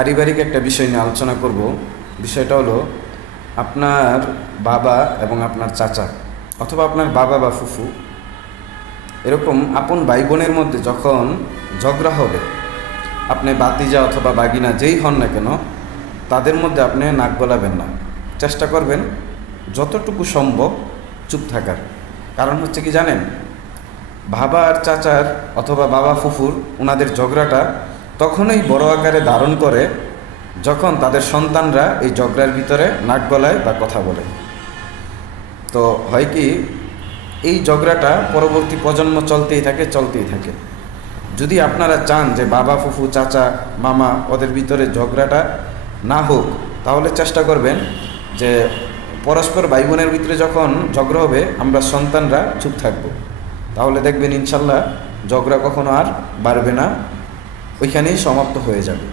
পারিবারিক একটা বিষয় নিয়ে আলোচনা করব। বিষয়টা হলো আপনার বাবা এবং আপনার চাচা অথবা আপনার বাবা বা ফুফু এরকম আপন ভাই বোনের মধ্যে যখন ঝগড়া হবে, আপনি বাতিজা অথবা বাগিনা যেই হন না কেন তাদের মধ্যে আপনি নাক গলাবেন না। চেষ্টা করবেন যতটুকু সম্ভব চুপ থাকার। কারণ হচ্ছে কি জানেন, বাবা আর চাচার অথবা বাবা ফুফুর ওনাদের ঝগড়াটা তখনই বড় আকারে ধারণ করে যখন তাদের সন্তানরা এই ঝগড়ার ভিতরে নাক গলায় বা কথা বলে। তো হয় কি, এই ঝগড়াটা পরবর্তী প্রজন্ম চলতেই থাকে। যদি আপনারা চান যে বাবা ফুফু চাচা মামা ওদের ভিতরে ঝগড়াটা না হোক, তাহলে চেষ্টা করবেন যে পরস্পর ভাই বোনের ভিতরে যখন ঝগড়া হবে আমরা সন্তানরা চুপ থাকব। তাহলে দেখবেন ইনশাল্লাহ ঝগড়া কখনো আর বাড়বে না, ওইখানেই সমাপ্ত হয়ে যাবে।